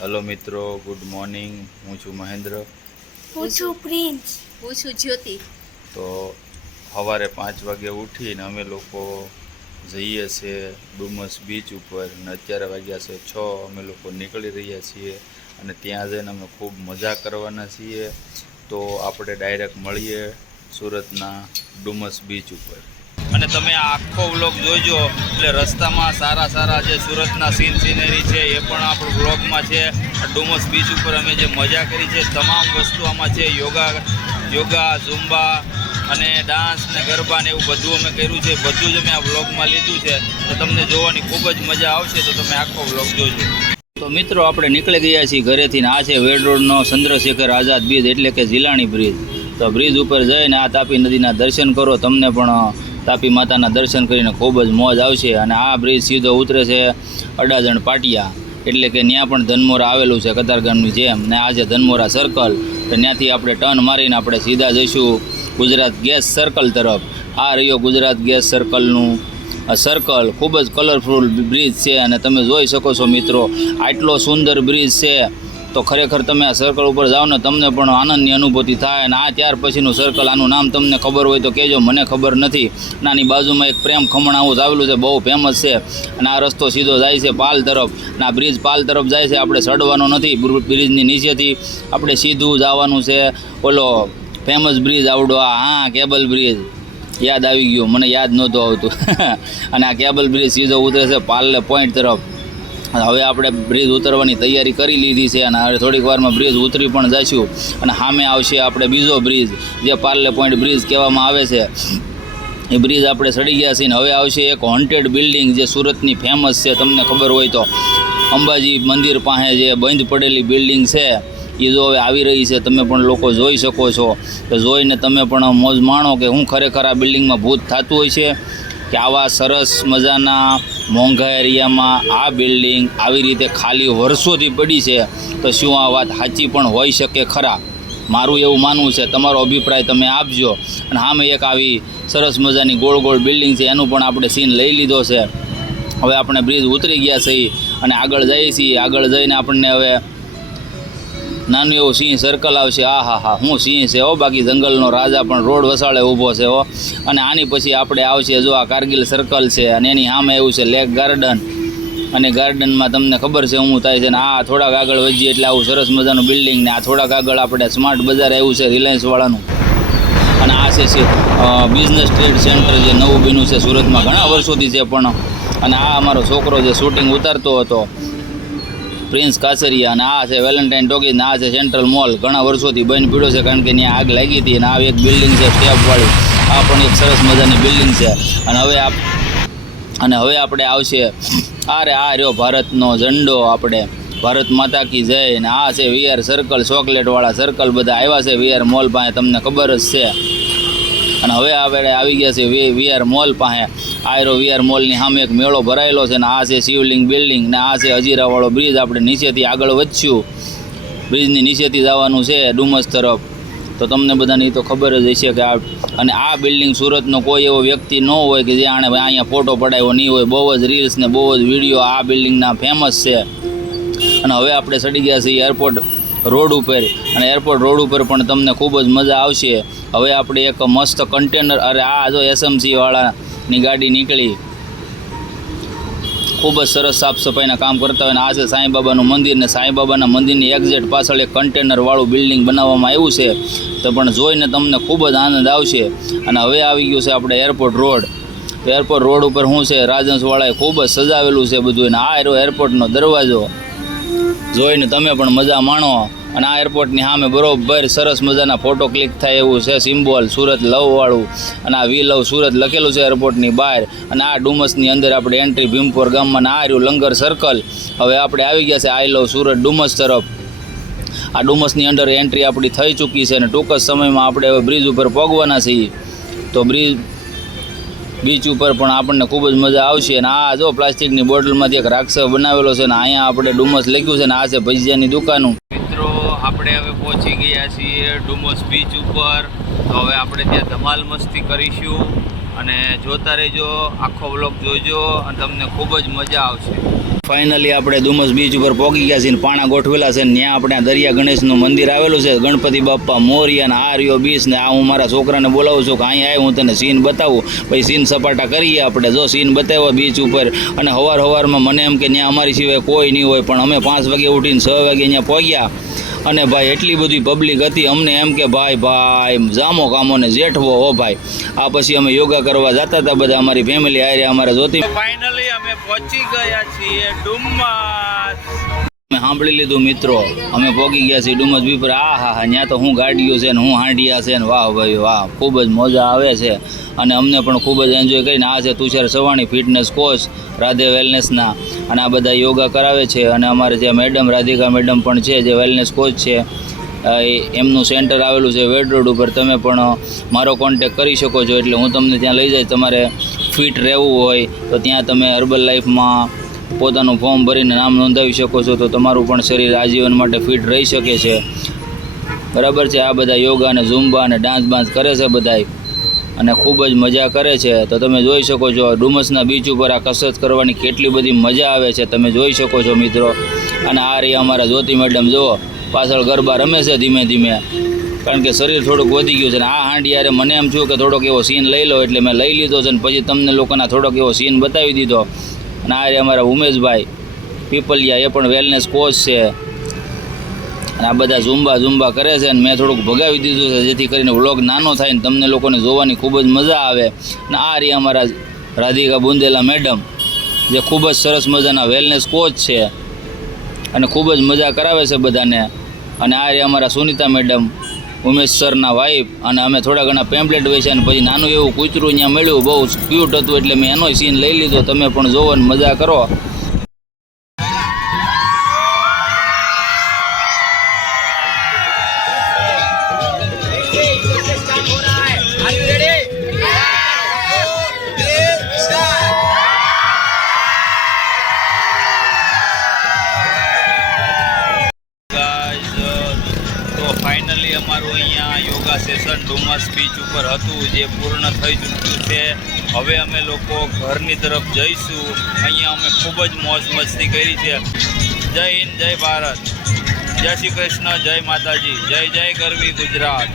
Hello મિત્રો, good morning. હું છું મહેન્દ્ર. હું છું પ્રિન્સ. હું છું જ્યોતિ. તો સવારે 5 વાગે ઉઠીને અમે લોકો જઈએ છીએ ડુમસ બીચ ઉપર અને અત્યારે વાગ્યા છે 6. અમે લોકો નીકળી રહ્યા છીએ અને ત્યાં જઈને અમે ખૂબ મજા કરવાના છીએ. તો આપણે ડાયરેક્ટ મળીએ સુરતના ડુમસ બીચ ઉપર. અને તમે આ આખો વ્લોગ જોઈજો એટલે રસ્તામાં સારા જે સુરતના સિનરી છે એ પણ આપણો વ્લોગમાં છે. ડુમસ બીચ ઉપર અમે જે મજા કરી છે તમામ વસ્તુ આમાં છે. યોગા ઝુંબા અને ડાન્સ ને ગરબા ને એવું બધું અમે કર્યું છે. બધું જ અમે આ વ્લોગમાં લીધું છે. તો તમને જોવાની ખૂબ જ મજા આવશે. તો તમે આખો વ્લોગ જોજો. તો મિત્રો, આપણે નીકળી ગયા છીએ ઘરેથી. આ છે વેડ રોડનો ચંદ્રશેખર આઝાદ બ્રિજ એટલે કે ઝીલાણી બ્રિજ. તો બ્રિજ ઉપર જઈને આ તાપી નદીના દર્શન કરો. તમને પણ તાપી માતાના દર્શન કરીને ખૂબ જ મોજ આવશે. અને આ બ્રિજ સીધો ઉતરે છે અડાજણ પાટિયા એટલે કે ત્યાં પણ ધનમોરા આવેલું છે કતારગામની જેમ. ને આ છે ધનમોરા સર્કલ. તો ત્યાંથી આપણે ટર્ન મારીને આપણે સીધા જઈશું ગુજરાત ગેસ સર્કલ તરફ. આ રહ્યો ગુજરાત ગેસ સર્કલનું સર્કલ. ખૂબ જ કલરફુલ બ્રિજ છે અને તમે જોઈ શકો છો મિત્રો, આટલો સુંદર બ્રિજ છે. તો ખરેખર તમે આ સર્કલ ઉપર જાઓ ને તમને પણ આનંદની અનુભૂતિ થાય. અને આ ત્યાર પછીનું સર્કલ, આનું નામ તમને ખબર હોય તો કહેજો, મને ખબર નથી. નાની બાજુમાં એક પ્રેમ ખમણ હાઉસ આવેલું છે, બહુ ફેમસ છે. અને આ રસ્તો સીધો જાય છે પાલ તરફ. અને આ બ્રિજ પાલ તરફ જાય છે. આપણે ચડવાનો નથી, બ્રિજની નીચેથી આપણે સીધું જવાનું છે ઓલો ફેમસ બ્રિજ આવડો. હા, કેબલ બ્રિજ યાદ આવી ગયું, મને યાદ નહોતું આવતું. અને આ કેબલ બ્રિજ સીધો ઉતરે છે પાર્લે પોઈન્ટ તરફ. હવે આપણે બ્રિજ ઉતરવાની તૈયારી કરી લીધી છે અને હવે થોડીક વારમાં બ્રિજ ઉતરી પણ જઈશું. અને સામે આવશે આપણે બીજો બ્રિજ જે પાર્લે પોઈન્ટ બ્રિજ કહેવામાં આવે છે. એ બ્રિજ આપણે ચડી ગયા છીએ. હવે આવશે એક હોન્ટેડ બિલ્ડિંગ જે સુરતની ફેમસ છે. તમને ખબર હોય તો અંબાજી મંદિર પાસે જે બંધ પડેલી બિલ્ડિંગ છે એ જો હવે આવી રહી છે. તમે પણ લોકો જોઈ શકો છો. તો જોઈને તમે પણ મોજ માણો કે હું ખરેખર આ બિલ્ડિંગમાં ભૂત થતું હોય છે કે આવા સરસ મજાના મોંઘા એરિયામાં આ બિલ્ડિંગ આવી રીતે ખાલી વર્ષોથી પડી છે. તો શું આ વાત સાચી પણ હોઈ શકે ખરા? મારું એવું માનવું છે. તમારો અભિપ્રાય તમે આપજો. અને સામે એક આવી સરસ મજાની ગોળ બિલ્ડિંગ છે, એનું પણ આપણે સીન લઈ લીધો છે. હવે આપણે બ્રિજ ઉતરી ગયા છીએ અને આગળ જઈએ છીએ. આગળ જઈને આપણને હવે નાનું એવું સિંહ સર્કલ આવશે. હા, હું સિંહ છે હો, બાકી જંગલનો રાજા પણ રોડ વસાળે ઊભો છે હો. અને આની પછી આપણે આવશે જો આ કારગિલ સર્કલ છે અને એની સામે એવું છે લેક ગાર્ડન. અને ગાર્ડનમાં તમને ખબર છે શું થાય છે. ને આ થોડાક આગળ વધીએ એટલે આવું સરસ મજાનું બિલ્ડિંગ. ને આ થોડાક આગળ આપણે સ્માર્ટ બજાર આવ્યું છે રિલાયન્સવાળાનું. અને આ છે બિઝનેસ ટ્રેડ સેન્ટર જે નવું બન્યું છે સુરતમાં, ઘણા વર્ષોથી છે પણ. અને આ અમારો છોકરો જે શૂટિંગ ઉતારતો હતો પ્રિન્સ કાસરિયા. અને આ છે વેલેન્ટાઇન ટોકીઝ. ને આ છે સેન્ટ્રલ મોલ, ઘણા વર્ષોથી બંધ પીડ્યો છે કારણ કે ત્યાં આગ લાગી હતી. અને આ એક બિલ્ડિંગ છે સ્ટેપવાળી, આ પણ એક સરસ મજાની બિલ્ડિંગ છે. અને હવે આપણે આવશે આ રહ્યો ભારતનો ઝંડો, આપણે ભારત માતા કી જય. અને આ છે વીઆર સર્કલ, ચોકલેટવાળા સર્કલ બધા આવ્યા છે વીઆર મોલ પાસે, તમને ખબર જ છે. અને હવે આપણે આવી ગયા છે વીઆર મોલ પાસે. આયરો વીઆર મોલની સામે એક મેળો ભરાયેલો છે. ને આ છે શિવલિંગ બિલ્ડિંગ. ને આ છે હજીરાવાળો બ્રિજ. આપણે નીચેથી આગળ વધશું, બ્રિજની નીચેથી જવાનું છે ડુમસ તરફ. તો તમને બધાને તો ખબર જ હશે કે અને આ બિલ્ડિંગ સુરતનો કોઈ એવો વ્યક્તિ ન હોય કે જે આણે અહીંયા ફોટો પડાવ્યો નહીં હોય. બહુ જ રીલ્સ ને બહુ જ વિડીયો આ બિલ્ડિંગના ફેમસ છે. અને હવે આપણે ચડી ગયા છીએ એરપોર્ટ રોડ ઉપર. અને એરપોર્ટ રોડ ઉપર પણ તમને ખૂબ જ મજા આવશે. હવે આપણે એક મસ્ત કન્ટેનર, આ જો એસએમસી વાળાની ગાડી નીકળી, ખૂબ જ સરસ સાફ સફાઈના કામ કરતા હોય. અને આ છે સાંઈબાબાનું મંદિર. ને સાંઈબાબાના મંદિરની એક્ઝેક્ટ પાછળ એક કન્ટેનરવાળું બિલ્ડિંગ બનાવવામાં આવ્યું છે. તો પણ જોઈને તમને ખૂબ જ આનંદ આવશે. અને હવે આવી ગયું છે આપણે એરપોર્ટ રોડ. તો એરપોર્ટ રોડ ઉપર શું છે, રાજહંસવાળાએ ખૂબ જ સજાવેલું છે બધું. અને આ રહ્યો એરપોર્ટનો દરવાજો, જોઈને તમે પણ મજા માણો. અને આ એરપોર્ટની સામે બરોબર સરસ મજાના ફોટો ક્લિક થાય એવું છે સિમ્બોલ, સુરત લવવાળું. અને આ વી લવ સુરત લખેલું છે એરપોર્ટની બહાર. અને આ ડુમસની અંદર આપણે એન્ટ્રી ભીમપોર ગામમાં. આ રહ્યું લંગર સર્કલ. હવે આપણે આવી ગયા છે આઈ લવ સુરત ડુમસ તરફ. આ ડુમસની અંદર એન્ટ્રી આપણી થઈ ચૂકી છે. અને ટૂંક જ સમયમાં આપણે હવે બ્રિજ ઉપર પહોંચવાના છીએ. તો બીચ ઉપર પણ આપણને ખૂબ જ મજા આવશે. અને આ જો પ્લાસ્ટિકની બોટલમાંથી એક રાક્ષસ બનાવેલો છે. ને અહીંયા આપણે ડુમસ લખ્યું છે. ને આ છે ભજીયાની દુકાનો. મિત્રો, આપણે હવે પહોંચી ગયા છીએ ડુમસ બીચ ઉપર. તો હવે આપણે ત્યાં ધમાલ મસ્તી કરીશું. અને જોતા રહેજો, આખો વ્લોગ જોજો અને તમને ખૂબ જ મજા આવશે. ફાઇનલી આપણે ડુમસ બીચ ઉપર પહોંચી ગયા છીએ ને પાણા ગોઠવેલા છે ને ત્યાં આપણે આ દરિયા ગણેશનું મંદિર આવેલું છે. ગણપતિ બાપ્પા મોરિયા ને આ રહ્યો બીચ ને આ હું મારા છોકરાને બોલાવું છું કે અહીંયા આવી હું તને સીન બતાવું. પછી સીન સપાટા કરીએ આપણે. જો સીન બતાવ્યો બીચ ઉપર અને સવારમાં મને એમ કે ત્યાં અમારી સિવાય કોઈ નહીં હોય, પણ અમે 5 વાગે ઉઠીને 6 વાગે અહીંયા પહોંચ્યા અને ભાઈ એટલી બધી પબ્લિક હતી. અમને એમ કે ભાઈ જામો કામો ને જેઠવો હો ભાઈ. આ પછી અમે યોગા કરવા જતા હતા બધા અમારી ફેમિલી આરે અમારા જોતી. ફાઇનલી અમે પહોંચી ગયા છીએ ડુમસ. અમે સાંભળી લીધું મિત્રો, અમે પહોંચી ગયા છીએ ડુમસ બીચ પર. હા ત્યાં તો હું ગાડીઓ છે ને હું હાંડિયા છે ને વાહ ભાઈ વાહ, ખૂબ જ મજા આવે છે અને અમને પણ ખૂબ જ એન્જોય કરીને. આ છે તુષાર સવાણી, ફિટનેસ કોચ રાધે વેલનેસના, અને આ બધા યોગા કરાવે છે. અને અમારે જે મેડમ રાધિકા મેડમ પણ છે જે વેલનેસ કોચ છે, એમનું સેન્ટર આવેલું છે વેડ રોડ ઉપર. તમે પણ મારો કોન્ટેક કરી શકો છો, એટલે હું તમને ત્યાં લઈ જઈશ. તમારે ફિટ રહેવું હોય તો ત્યાં તમે હર્બલ લાઈફમાં પોતાનું ફોર્મ ભરીને નામ નોંધાવી શકો છો, તો તમારું પણ શરીર આજીવન માટે ફિટ રહી શકે છે. બરાબર છે. આ બધા યોગા અને ઝુમ્બા અને ડાન્સ બાન્સ કરે છે બધાય અને ખૂબ જ મજા કરે છે. તો તમે જોઈ શકો છો ડુમસના બીચ ઉપર આ કસરત કરવાની કેટલી બધી મજા આવે છે, તમે જોઈ શકો છો મિત્રો. અને આ રહી અમારા જ્યોતિ મેડમ, જુઓ પાછળ ગરબા રમે છે ધીમે ધીમે, કારણ કે શરીર થોડુંક વધી ગયું છે. ને આ હાંડિયારે મને એમ થયું કે થોડોક એવો સીન લઈ લો, એટલે મેં લઈ લીધો છે. ને પછી તમને લોકોના થોડોક એવો સીન બતાવી દીધો. અને આ રહી અમારા ઉમેશભાઈ પીપલિયા, એ પણ વેલનેસ કોચ છે. અને આ બધા ઝુંબા કરે છે અને મેં થોડુંક ભગાવી દીધું છે, જેથી કરીને વ્લોગ નાનો થાય ને તમને લોકોને જોવાની ખૂબ જ મજા આવે. અને આ રહી અમારા રાધિકા બુંદેલા મેડમ, જે ખૂબ જ સરસ મજાના વેલનેસ કોચ છે અને ખૂબ જ મજા કરાવે છે બધાને. અને આ રહી અમારા સુનિતા મેડમ, ઉમેશ સરના વાઈફ. અને અમે થોડા ઘણા પેમ્પલેટ વેચ્યા અને પછી નાનું એવું કૂતરું ત્યાં મળ્યું, બહુ ક્યુટ હતું, એટલે મેં એનો સીન લઈ લીધો. તમે પણ જોવો ને મજા કરો. ફાઇનલી અમારું અહીંયા યોગા સેશન ડુમસ બીચ ઉપર હતું, જે પૂર્ણ થઈ ચૂક્યું છે. હવે અમે લોકો ઘરની તરફ જઈશું. અહીંયા અમે ખૂબ જ મોજ મસ્તી કરી છે. જય હિન્દ, જય ભારત, જય શ્રી કૃષ્ણ, જય માતાજી, જય જય ગરવી ગુજરાત.